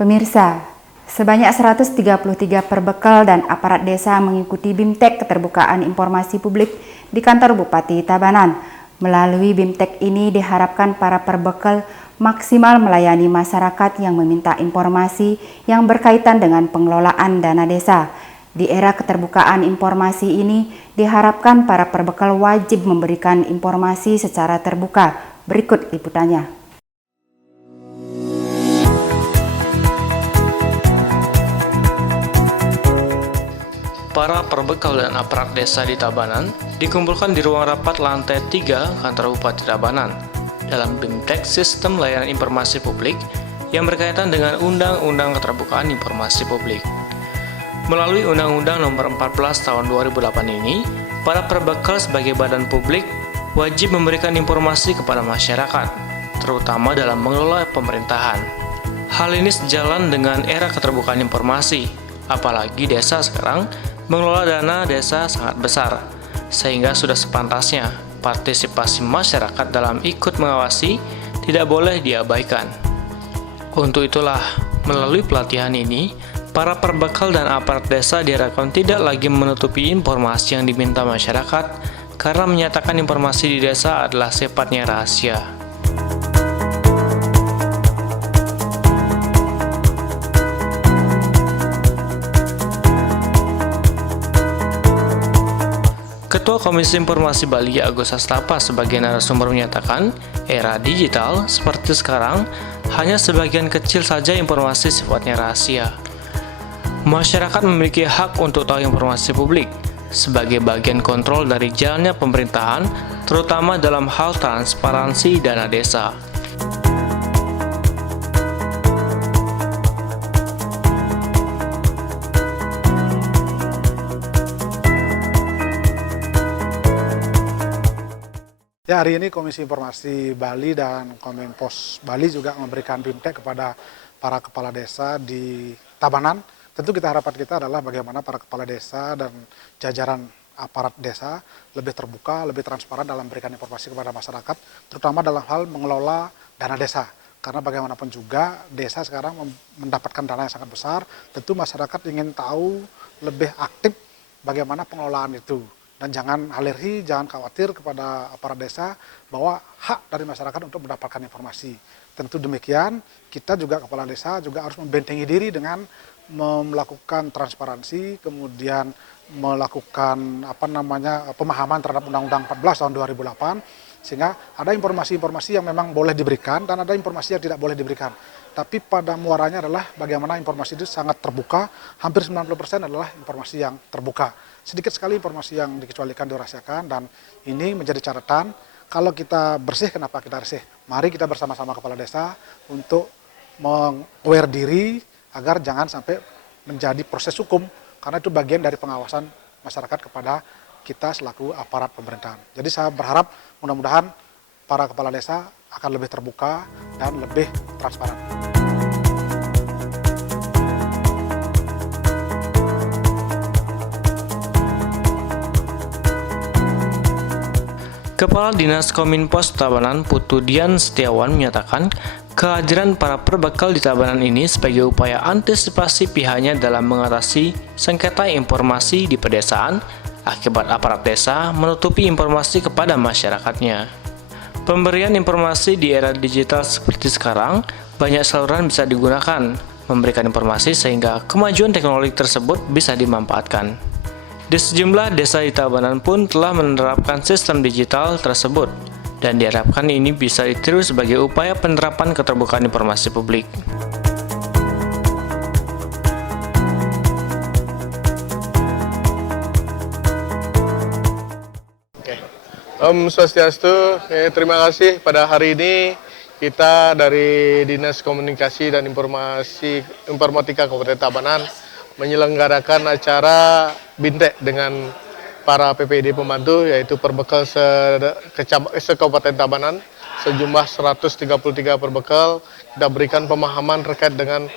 Pemirsa, sebanyak 133 perbekal dan aparat desa mengikuti BIMTEK Keterbukaan Informasi Publik di kantor Bupati Tabanan. Melalui BIMTEK ini diharapkan para perbekal maksimal melayani masyarakat yang meminta informasi yang berkaitan dengan pengelolaan dana desa. Di era keterbukaan informasi ini, diharapkan para perbekal wajib memberikan informasi secara terbuka. Berikut liputannya. Para perbekal dan aparat desa di Tabanan dikumpulkan di ruang rapat lantai 3 kantor Bupati Tabanan dalam BIMTEK Sistem Layanan Informasi Publik yang berkaitan dengan Undang-Undang Keterbukaan Informasi Publik. Melalui Undang-Undang Nomor 14 Tahun 2008 ini, para perbekal sebagai badan publik wajib memberikan informasi kepada masyarakat, terutama dalam mengelola pemerintahan. Hal ini sejalan dengan era keterbukaan informasi, apalagi desa sekarang mengelola dana desa sangat besar, sehingga sudah sepantasnya partisipasi masyarakat dalam ikut mengawasi tidak boleh diabaikan. Untuk itulah, melalui pelatihan ini, para perbekal dan aparat desa diharapkan tidak lagi menutupi informasi yang diminta masyarakat karena menyatakan informasi di desa adalah sifatnya rahasia. Ketua Komisi Informasi Bali Agus Hastapa sebagai narasumber menyatakan, era digital seperti sekarang hanya sebagian kecil saja informasi sifatnya rahasia. Masyarakat memiliki hak untuk tahu informasi publik sebagai bagian kontrol dari jalannya pemerintahan, terutama dalam hal transparansi dana desa. Ya, hari ini Komisi Informasi Bali dan Kominfos Bali juga memberikan BIMTEK kepada para kepala desa di Tabanan. Tentu harapan kita adalah bagaimana para kepala desa dan jajaran aparat desa lebih terbuka, lebih transparan dalam memberikan informasi kepada masyarakat, terutama dalam hal mengelola dana desa. Karena bagaimanapun juga desa sekarang mendapatkan dana yang sangat besar, tentu masyarakat ingin tahu lebih aktif bagaimana pengelolaan itu. Dan jangan alergi, jangan khawatir kepada aparat desa bahwa hak dari masyarakat untuk mendapatkan informasi. Tentu demikian, kita juga kepala desa juga harus membentengi diri dengan melakukan transparansi, kemudian melakukan pemahaman terhadap Undang-Undang 14 tahun 2008, sehingga ada informasi-informasi yang memang boleh diberikan dan ada informasi yang tidak boleh diberikan. Tapi pada muaranya adalah bagaimana informasi itu sangat terbuka, hampir 90% adalah informasi yang terbuka. Sedikit sekali informasi yang dikecualikan, dirahasiakan, dan ini menjadi catatan. Kalau kita bersih, kenapa kita bersih? Mari kita bersama-sama kepala desa untuk meng-aware diri agar jangan sampai menjadi proses hukum, karena itu bagian dari pengawasan masyarakat kepada kita selaku aparat pemerintahan. Jadi saya berharap mudah-mudahan para kepala desa akan lebih terbuka dan lebih transparan. Kepala Dinas Kominfos Tabanan Putu Dian Setiawan menyatakan kehadiran para perbekal di Tabanan ini sebagai upaya antisipasi pihaknya dalam mengatasi sengketa informasi di pedesaan akibat aparat desa menutupi informasi kepada masyarakatnya. Pemberian informasi di era digital seperti sekarang, banyak saluran bisa digunakan memberikan informasi sehingga kemajuan teknologi tersebut bisa dimanfaatkan. Di sejumlah desa di Tabanan pun telah menerapkan sistem digital tersebut dan diharapkan ini bisa ditiru sebagai upaya penerapan keterbukaan informasi publik. Om Swastiastu, terima kasih pada hari ini kita dari Dinas Komunikasi dan Informatika Kabupaten Tabanan menyelenggarakan acara BIMTEK dengan para PPD pembantu, yaitu perbekal se-Kabupaten Tabanan, sejumlah 133 perbekal. Kita berikan pemahaman terkait dengan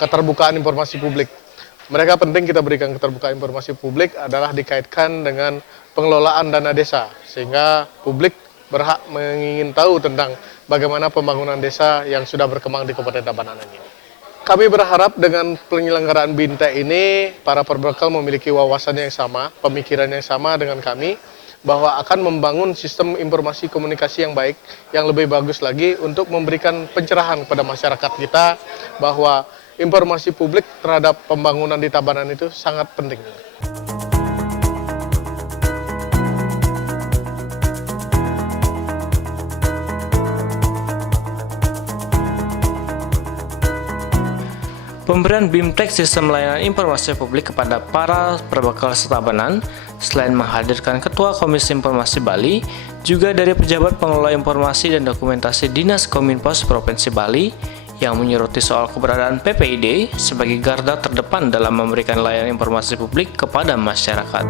keterbukaan informasi publik. Mereka penting kita berikan keterbukaan informasi publik adalah dikaitkan dengan pengelolaan dana desa, sehingga publik berhak ingin tahu tentang bagaimana pembangunan desa yang sudah berkembang di Kabupaten Tabanan ini. Kami berharap dengan penyelenggaraan BIMTEK ini, para perbekal memiliki wawasan yang sama, pemikiran yang sama dengan kami, bahwa akan membangun sistem informasi komunikasi yang baik, yang lebih bagus lagi untuk memberikan pencerahan kepada masyarakat kita, bahwa informasi publik terhadap pembangunan di Tabanan itu sangat penting. Pemberian BIMTEK Sistem Layanan Informasi Publik kepada para perbekal Tabanan, selain menghadirkan Ketua Komisi Informasi Bali, juga dari pejabat pengelola informasi dan dokumentasi Dinas Kominfos Provinsi Bali, yang menyoroti soal keberadaan PPID sebagai garda terdepan dalam memberikan layanan informasi publik kepada masyarakat.